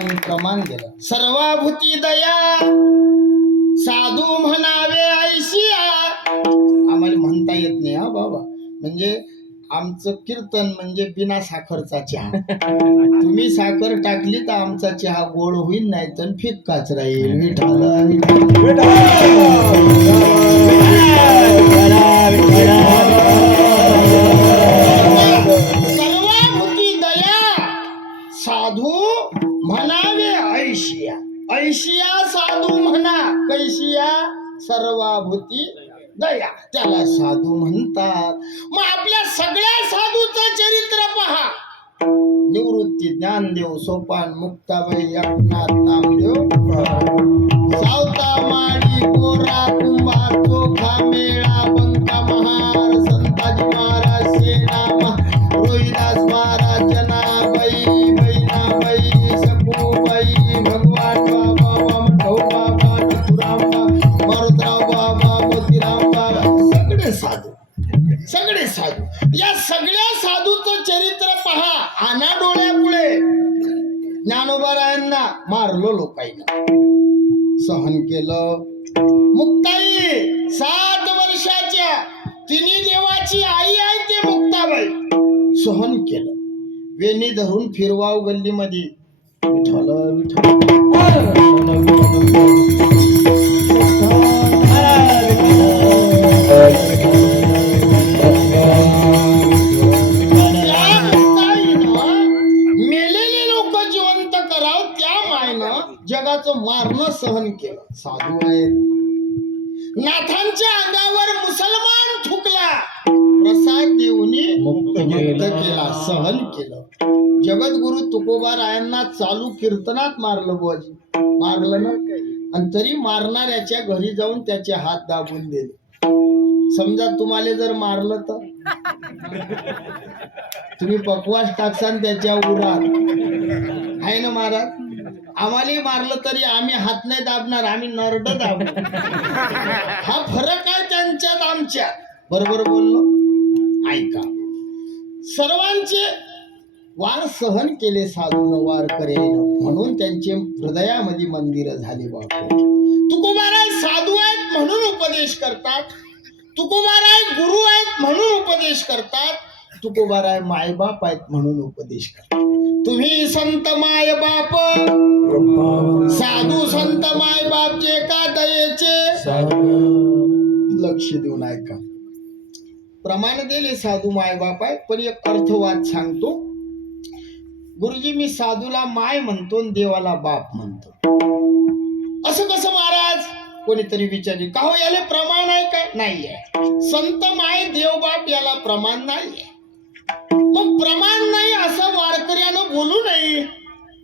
रूपाने प्रमाण दिला सर्वाभूती दया साधू म्हणावे ऐशिया. आम्हाला म्हणता येत नाही हा बाबा. म्हणजे आमचं कीर्तन म्हणजे बिना साखरचा चहा. तुम्ही साखर टाकली तर आमचा चहा गोड होईल नाही तर फिक्काच राहील. विठाला विठाला ऐशिया साधू म्हणा कैशिया सर्वाभूती दया त्याला साधू म्हणतात. मग आपल्या सगळ्या साधूचं चरित्र पहा. निवृत्ती ज्ञानदेव सोपान मुक्ताबाई एकनाथ नामदेव सावता माडी गोरा कुंभा चोखा मेळा सगळे साधू. या सगळ्या साधूचं चरित्र पहा. आना डोळ्यापुढे. ज्ञानोबारायांना मारलो लोकांना सहन केलं. मुक्ताई सात वर्षाच्या. तिन्ही देवाची आई आहे ते मुक्ताबाई. सहन केलं. वेणी धरून फिरवाव गल्लीमध्ये. विठ्ठल विठ्ठल. जगाचं मारणं सहन केलं. साधू आहेत. नाथांच्या अंगावर मुसलमान थुकला. प्रसाद देऊनी मुक्त केला. सहन केलं. जगद्गुरु तुकोबा रायांना चालू कीर्तनात मारलं बुवाजी मारलं ना? आणि तरी मारणाऱ्याच्या घरी जाऊन त्याचे हात दाबून दिले. समजा तुम्हाला जर मारलं तर? तुम्ही पकवास टाकसान त्याच्या उरात. आहे ना महाराज? आम्हाला मारलं तरी आम्ही हात नाही दाबणार आम्ही नरड दाबणार. हा फरक आहे त्यांच्यात आमच्यात. बरोबर बोललो? ऐका. सर्वांचे वार सहन केले साधून वार करेन म्हणून त्यांचे हृदयामध्ये मंदिर झाले बापू तुकोबाराय साधू आहेत म्हणून उपदेश करतात. तुकोबाराय गुरु आहेत म्हणून उपदेश करतात. तुकोबाराय मायबाप आहेत म्हणून उपदेश करतात तुम्ही संत माय बाप साधू संत माय बाप जे का दयेचे लक्ष देऊन ऐका. प्रमाण दिले साधू माय बाप आहे पण एक अर्थवाद सांगतो. गुरुजी मी साधूला माय म्हणतो देवाला बाप म्हणतो. असं कसं महाराज? कोणीतरी विचारले का हो याला प्रमाण आहे काय? नाहीये. संत माय देव बाप याला प्रमाण नाहीये. मग प्रमाण नाही असं वारकऱ्यानं बोलू नये.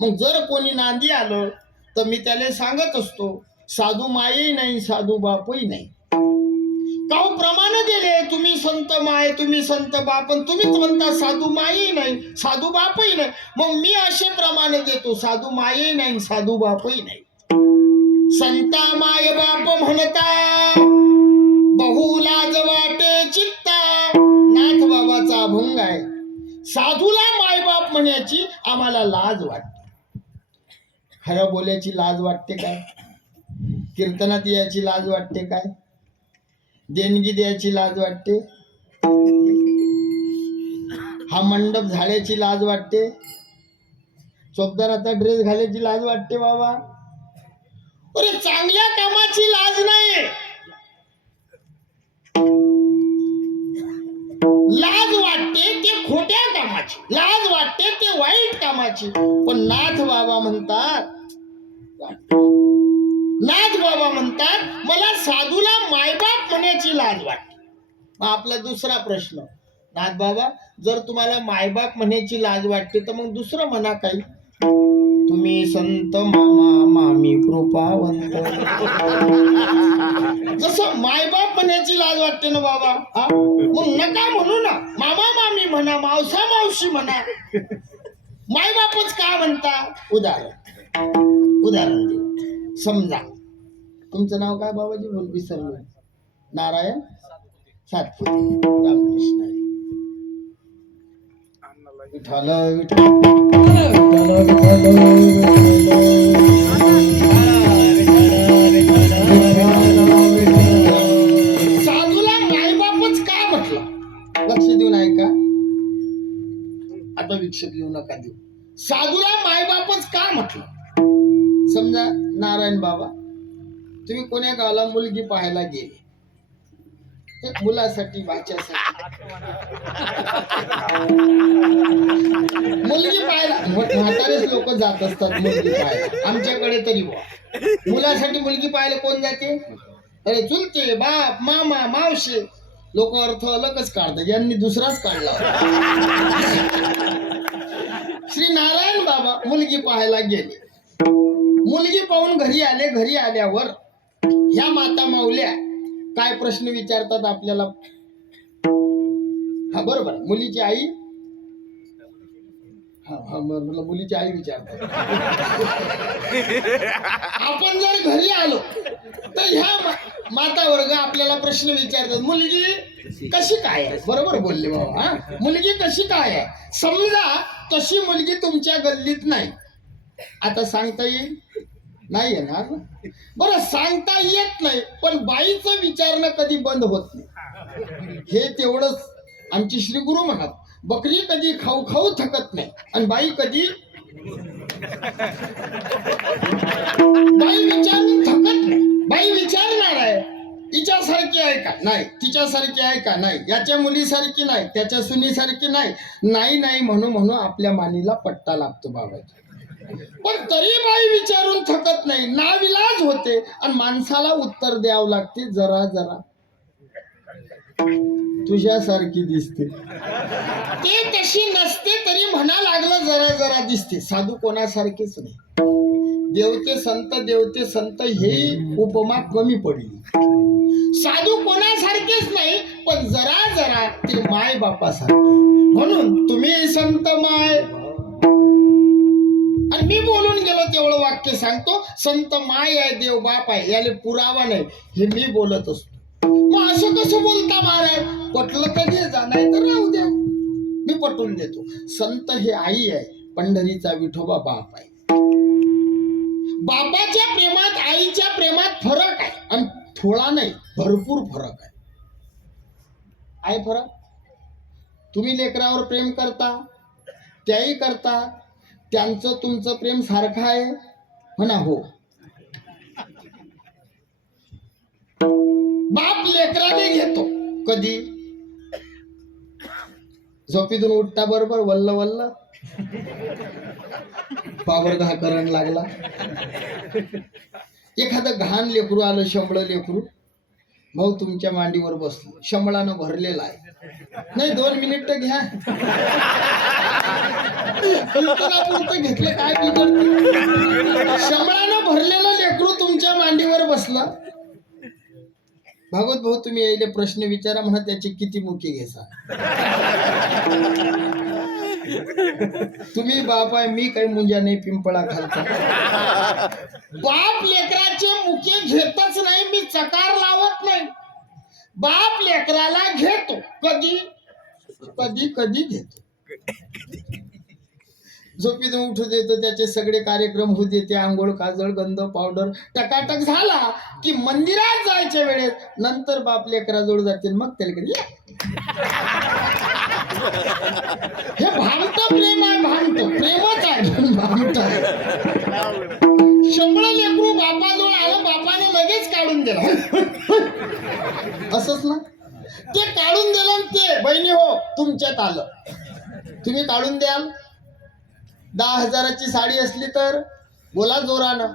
मग जर कोणी नांदी आलं तर मी त्याला सांगत असतो साधू मायही नाही साधू बापही नाही. काव हो प्रमाण दिले? तुम्ही संत माय तुम्ही संत बाप तुम्हीच म्हणता साधू मायही नाही साधू बापही नाही. मग मी असे प्रमाण देतो साधू मायही नाही साधू बापही नाही. संता माय बाप म्हणता बहुलाज वाटे चित्ता. नाथ बाबाचा अभंग आहे. साधूला मायबाप म्हणायची आम्हाला लाज वाटते. खरं बोलायची लाज वाटते काय? कीर्तनात यायची लाज वाटते काय? देणगी द्यायची लाज वाटते? हा मंडप झाल्याची लाज वाटते? चोपदाराचा ड्रेस घालायची लाज वाटते बाबा? अरे चांगल्या कामाची लाज नाही लाज वाटते ते खोट्या कामाची. लाज वाटते ते वाईट कामाची. पण नाथ बाबा म्हणतात नाथ बाबा म्हणतात मला साधूला मायबाप म्हणण्याची लाज वाटते. मग आपला दुसरा प्रश्न नाथ बाबा जर तुम्हाला मायबाप म्हणण्याची लाज वाटते तर मग दुसरं म्हणा काही. तुम्ही संत मामा मामी कृपावंत. जसं मायबाप म्हणायची लाज वाटते ना बाबा मग नका म्हणू ना. मामा मामी म्हणा मावसा मावशी म्हणा. मायबापच का म्हणता? उदाहरण. उदाहरण देऊ. समजा. तुमचं नाव काय बाबाजी? बोल विसरलो नारायण सातपुते. रामकृष्ण. विठ्ठल साधूला मायबापच का म्हटलं? लक्ष देऊन ऐका. आता विक्षेप येऊ नका देऊ. साधूला मायबापच का म्हटलं? समजा नारायण बाबा तुम्ही कोण्या गावाला मुलगी पाहायला गेले? मुलासाठी बाच्यासाठी मुलगी पाहायला म्हातारेच लोक जात असतात मुलगी पाहायला. आमच्याकडे तरी मुलासाठी मुलगी पाहायला कोण जाते? अरे चुलते बाप मामा मावशे. लोक अर्थ अलगच काढतात. यांनी दुसराच काढला श्री नारायण बाबा मुलगी पाहायला गेले. मुलगी पाहून घरी आले. घरी आल्यावर ह्या माता माऊल्या काय प्रश्न विचारतात आपल्याला? हा बरोबर. मुलीची आई? हा हा मला मुलीची आई विचारतात. आपण जर घरी आलो तर ह्या माता वर्ग आपल्याला प्रश्न विचारतात. मुलगी कशी काय आहे? बरोबर बोलले बाबा हा? मुलगी कशी काय आहे? समजा तशी मुलगी तुमच्या गल्लीत नाही. आता सांगता येईल? नाही येणार. ना बरं सांगता येत नाही पण बाईचं विचारणं कधी बंद होत नाही. हे तेवढंच आमची श्री गुरु म्हणत बकरी कधी खाऊ खाऊ थकत नाही आणि बाई कधी बाई विचारून थकत नाही. बाई विचारणार आहे तिच्यासारखी आहे का? नाही. तिच्यासारखी आहे का? नाही. याच्या मुलीसारखी नाही त्याच्या सुनीसारखी नाही. नाही नाही म्हणू म्हणू आपल्या मानीला पट्टा लागतो बाबाजी. पण तरी बाई विचारून थकत नाही. नाविलाज होते. आणि माणसाला उत्तर द्यावं लागते जरा जरा. तुझ्यासारखी दिसते. ते तशी नसते तरी म्हणा लागलं जरा जरा दिसते. साधू कोणासारखेच नाही. देवते संत देवते संत हे उपमा कमी पडली. साधू कोणासारखेच नाही पण जरा जरा ते माय बापासारखे म्हणून तुम्ही संत माय. आणि मी बोलून गेलो तेवढं वाक्य सांगतो. संत माय आहे देव बाप आहे याला पुरावा नाही. हे मी बोलत असतो. मग असं कसं बोलता महाराज? पटलं तर घे जा नाही तर राहू द्या. मी पटवून देतो. संत हे आई आहे पंढरीचा विठोबा बाप आहे. बापाच्या प्रेमात आईच्या प्रेमात फरक आहे. आणि थोडा नाही भरपूर फरक आहे. आहे फरक? तुम्ही लेकरावर प्रेम करता त्याही करता त्यांचं तुमचं प्रेम सारखं आहे म्हणा हो. बाप लेकराने घेतो कधी. झोपीतून उठता बरोबर वल्ल वल्ल. पावर घा करण लागला. एखादं घाण लेकरू आलं शंभळ लेकरू. भाऊ तुमच्या मांडीवर बसलो. शंभळानं भरलेला आहे. नाही दोन मिनिट तर घ्या. घेतलं काय बिघडते भरलेलं लेकरू तुमच्या मांडीवर बसलं. भागवत भाऊ तुम्ही यायले प्रश्न विचारा म्हणा त्याचे किती मुके घेसा. तुम्ही बाप आहे मी काही मुंजा नाही पिंपळा खालचा. बाप लेकराचे मुके घेतच नाही मी चकार लावत नाही. बाप लेकराला घेतो. कधी? कधी कधी घेतो. झोपीत उठू देतो त्याचे सगळे कार्यक्रम होऊ देते आंघोळ काजळ गंध पावडर टकाटक झाला की मंदिरात जायच्या वेळेस नंतर बाप लेकराजवळ जातील मग त्याला हे भामट प्रेम आहे भामट. प्रेमच आहे पण शंभर लेकरू बापाजवळ आलं बापाने लगेच काढून दिला. असंच ना? ते काढून दिलं ते बहिणी हो तुमच्यात आलं. तुम्ही काढून द्याल. दहा हजाराची साडी असली तर बोला जोरानं.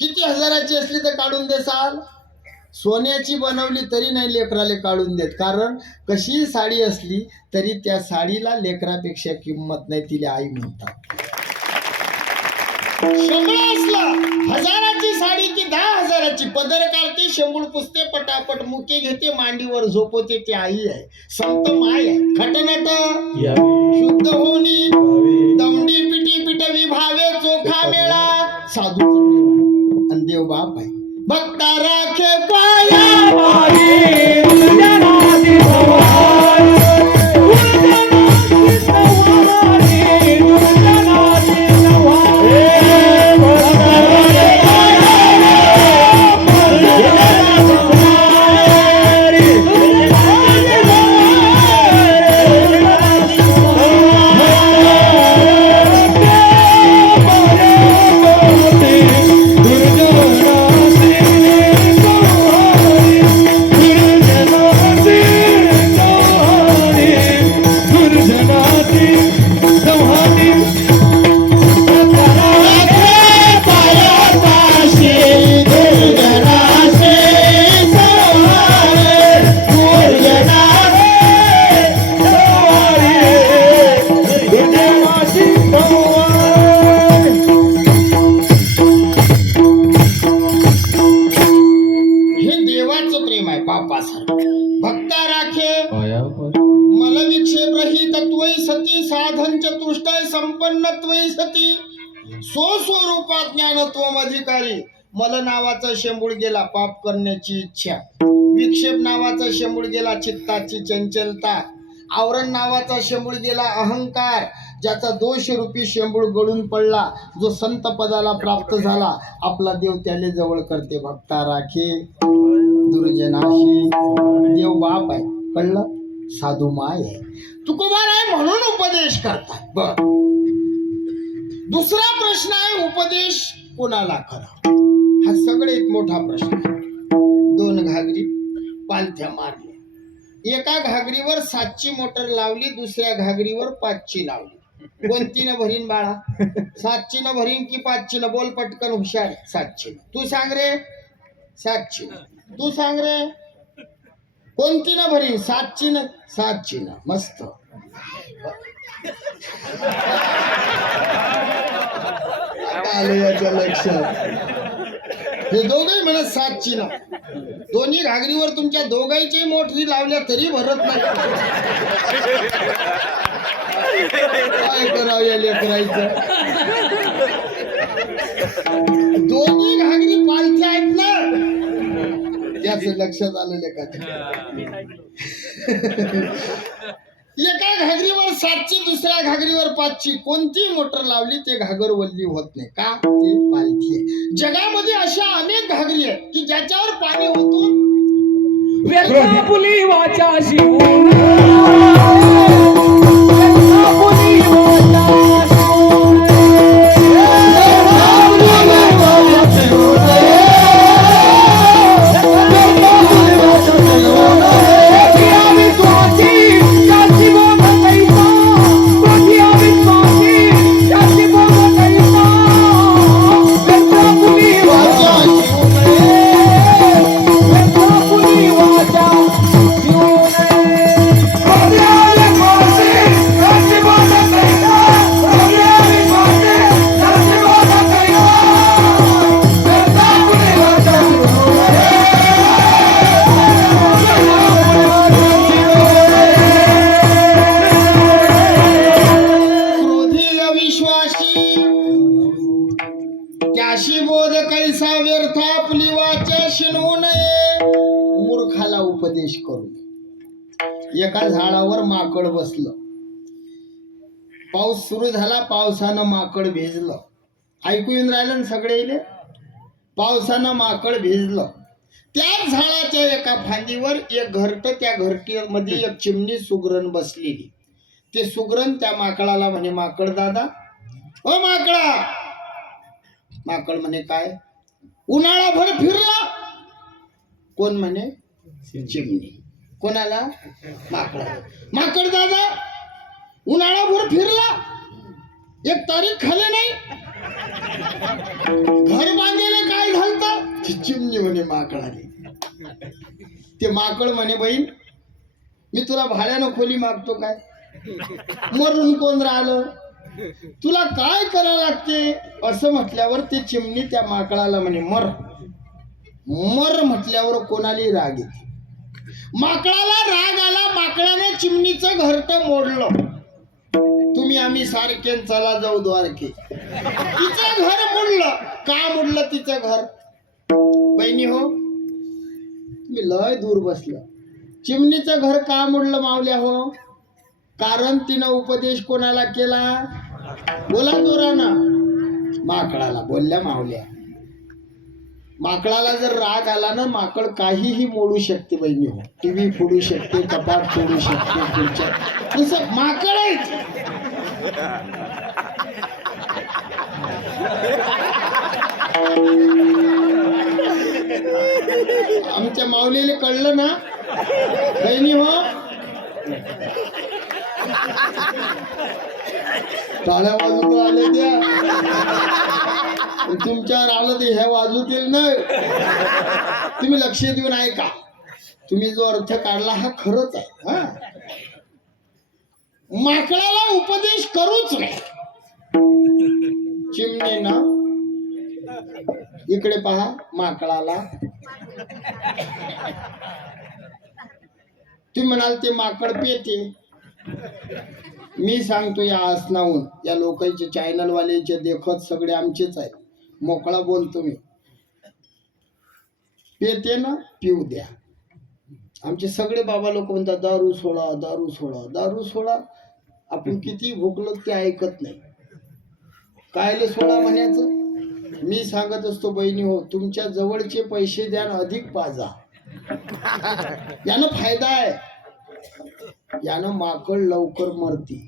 किती हजाराची असली तर काढून देसाल? सोन्याची बनवली तरी नाही लेकराले काढून देत. कारण कशी साडी असली तरी त्या साडीला लेकरापेक्षा किंमत नाही तिला आई म्हणतात. शंभर असलं हजाराची साडी की दहा हजाराची? पदर काढते शंभूळ पुसते पटापट मुके घेते मांडीवर झोपवते ती आई आहे. संत माय आहे. खटनट शुद्ध होणी दमडी पिटी पिटवी भावे चोखा मेळा. साधू आणि देव बाप आहे. भक्ता राखे पाया हे देवाचं प्रेम आहे बापासारखं भक्ता राखे मला विक्षेप रही सती साधन चतुष्टय संपन्न त्वय सती. सो स्वरूपा मला नावाचा शेंबूळ गेला पाप करण्याची इच्छा. विक्षेप नावाचा शेंबूळ गेला चित्ताची चंचलता. आवरण नावाचा शेंबूळ गेला अहंकार. ज्याचा दोष रूपी शेंबूळ गळून पडला जो संत पदाला प्राप्त झाला आपला देव त्याले जवळ करते भक्ता राखे. दुर्जनाशी. देव बाप आहे. कळलं? साधू माय आहे. तुकोबार आहे म्हणून उपदेश करतात. बर. दुसरा प्रश्न आहे उपदेश कोणाला करा हा सगळ्यात मोठा प्रश्न आहे. दोन घागरी पालथ्या मारल्या. एका घागरीवर सातची मोटर लावली दुसऱ्या घागरीवर पाचची लावली. कोणतीनं भरीन बाळा? सातची न भरीन की पाचची न बोल पटकन हुशार. सातची तू सांग रे. सातची तू सांग रे. कोणती न भरीन? सातची ना सातची ना मस्त आलं याच्या लक्षात? हे दोघही म्हणत सातची ना दोन्ही घागरीवर तुमच्या दोघांची मोठरी लावल्या तरी भरत नाही. काय करावं या लेकरायचं दोन्ही घागरी पालथ्या आहेत ना? त्याच लक्षात आलं लेखा एका घागरीवर सातची दुसऱ्या घागरीवर पाचची. कोणती मोटर लावली ते घागर वल्ली होत नाही. का? ते पालखी जगामध्ये अशा अनेक घागरी आहेत की ज्याच्यावर पाणी ओतून बोध कैसा व्यर्थ आपली वाचा शिनवू नये. मूर्खाला उपदेश करू एका झाडावर माकड बसलं. पाऊस सुरू झाला पावसानं माकड भिजलं. ऐकू येऊन राहिलं ना सगळे इले? पावसानं माकड भिजलं. त्याच झाडाच्या एका फांदीवर एक घरट त्या घरटीमध्ये एक चिमणी सुगरण बसलेली. ते सुगरण त्या माकडाला म्हणे माकड दादा ओ माकडा माकड म्हणे काय? उन्हाळाभर फिरला. कोण म्हणे? चिमणी. कोणाला? माकड माकड दादा उन्हाळाभर फिरला. एक तारीख खाले नाही. घर बांधायला काय घालतं ती चिमणी म्हणे माकडाने. ते माकड म्हणे बहीण मी तुला भाड्यानं खोली मागतो काय? मरून कोण राहिलं? तुला काय करा लागते? असं म्हटल्यावर ती चिमणी त्या माकडाला म्हणे मर. मर म्हटल्यावर कोणाली राग येते? माकडाला राग आला माकडाने चिमणीचं घरट मोडलं. तुम्ही आम्ही सारखे चला जाऊ द्वारके. तिचं घर मोडलं. का मोडलं तिचं घर? बहिणी हो तुम्ही लय दूर बसलं. चिमणीचं घर का मोडलं मावल्या हो? कारण तिनं उपदेश कोणाला केला? बोला जोरानं माकडाला बोलल्या मावल्या. माकडाला जर राग आला ना माकड काहीही मोडू शकते बहिणी हो. टीव्ही फोडू शकते कपाट फोडू शकते खुर्च्या माकड आहेत. आमच्या माऊलीला कळलं ना? बहिणी हो? टाळ्या वाजवतो आले त्या तुमच्यावर आलं ते ह्या वाजवतील नाही तुम्ही लक्ष देऊन ऐका. तुम्ही जो अर्थ काढला हा खरंच आहे हा. माकडाला उपदेश करूच नाही. चिमणी ना इकडे पहा माकडाला. तुम्ही म्हणाल ते माकड पेते. मी सांगतो या आसनाहून या लोकांचे चॅनलवाल्याचे देखत सगळे आमचेच आहेत. मोकळा बोलतो मी. पेते ना पिऊ द्या. आमचे सगळे बाबा लोक म्हणतात दारू सोडा दारू सोडा दारू सोडा. आपण किती भुकलो ते ऐकत नाही. कायले सोडा म्हणायचं? मी सांगत असतो बहिणी हो तुमच्या जवळचे पैसे द्या अधिक पाजा. यानं फायदा आहे. यानं माकड लवकर मरती.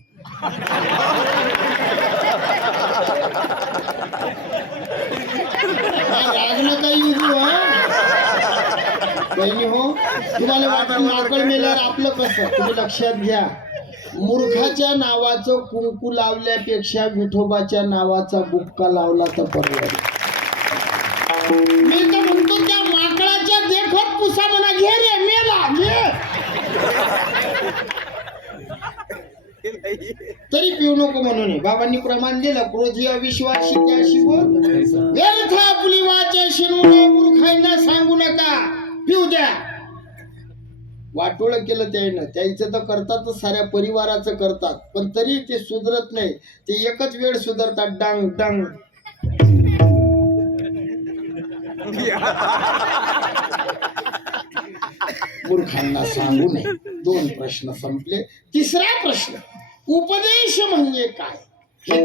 हा बहिणी हो तुम्हाला वाटतं माकड मेल्यावर आपलं कसं? तुम्ही लक्षात घ्या. मूर्खाच्या नावाचं कुंकू लावल्यापेक्षा विठोबाच्या नावाचा बुक्का लावला तर परवडेल मी तर म्हणतो त्या माकडाच्या देखत पुसा म्हणा घे रे मेला घे तरी पिऊ नको म्हणून. बाबांनी प्रमाण दिलं. क्रोधी अविश्वासी त्याशी बोल व्यर्थ आपली वाचा शिनू नये मूर्खांना सांगू नका. पिऊ द्या. वाटोळ केलं त्यानं त्यांचं तर करतातच साऱ्या परिवाराचं करतात. पण तरी ते सुधरत नाही. ते एकच वेळ सुधरतात. डांग डांग. मूर्खांना सांगू नये. दोन प्रश्न संपले. तिसरा प्रश्न. उपदेश म्हणजे काय? हे